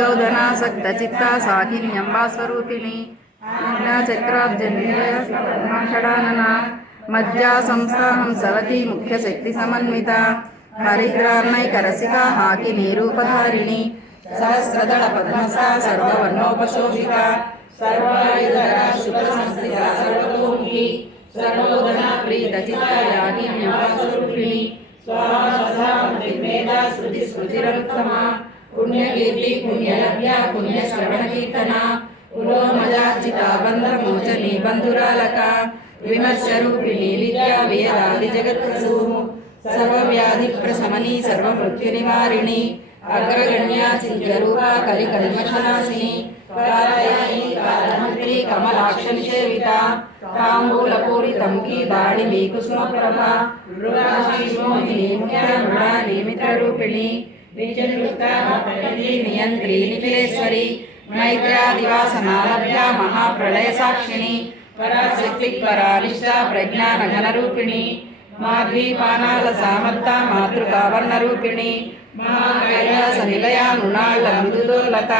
ఉద్గౌదనాసక్తచిత్తా సాకిన్యంబా స్వరూపిణి చక్రాబ్జన్యషడానన మజ్జా సంస్థాహంసవతి ముఖ్యశక్తి సమన్విత హరిద్రాన్నైకరసికా హాకిని రూపధారిణి సహస్రదళ పద్మస్థా సర్వవర్ణోపశోభిత సర్వాయుధరా శుభ్రసంస్థిత సర్వతోముఖి సర్వోదనా ప్రీత చిత్తాయాగిన్యవాసరూపిణి స్వాహసా శృతి స్మృతిరత్తమా పుణ్యకీర్తి పుణ్యలభ్య పుణ్య శ్రవణ కీర్తన పుణ్యశ్రవణకీర్తన బంధ మోచని బంధురాలక విమర్శరూపిణి విద్యా వేదాది జగత్సు సర్వవ్యాధి ప్రశమని సర్వమృత్యు నివారిణి అగ్రగణ్యా చింత్యరూపా కలి కల్మషనాశిని కాలయాని కాలమంత్రి కమలాక్ష నిషేవిత తాంబూలపూరితం కీదాడి మీ కుసుమ ప్రభ మోహిని ముఖ్య మృడా నిమిత్రరూపిణి నియంత్రి నిఖిలేశ్వరి మైత్ర్యాదివాసనాలభ్య మహాప్రళయ సాక్షిణి పరాశక్తి పరానిష్ట ప్రజ్ఞాన ఘనరూపిణి మాధ్వీపానాల సామర్థ మాతృకావర్ణ రూపిణి మహాకైలాస నిలయ మృణాళ మృదుదోల్లత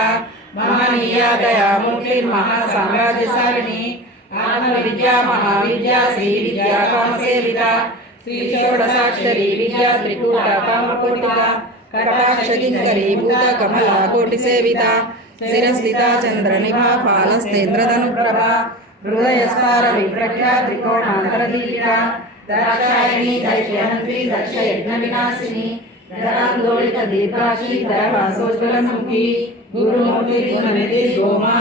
మహనీయ దయామూర్తిర్మహా ఆత్మ విద్యా మహావిద్యా శ్రీ విద్యా కామసేవిత శ్రీ షోడసాక్షరి విద్యా త్రికూట కామకోటిక కటాక్ష కింకరీ భూత కమల కోటి సేవిత శిరస్థిత చంద్ర నిభా ఫాలస్తేంద్రధనుప్రభ హృదయస్థార విప్రఖ్యా త్రికోణాంతర దీపిక దాక్షాయణి దైత్యహంత్రి దక్ష యజ్ఞ వినాశిని ధరాందోళిత దీర్ఘాక్షి ధరవాసోజ్వలముఖి గురుమూర్తి గుణనిధి గోమాతా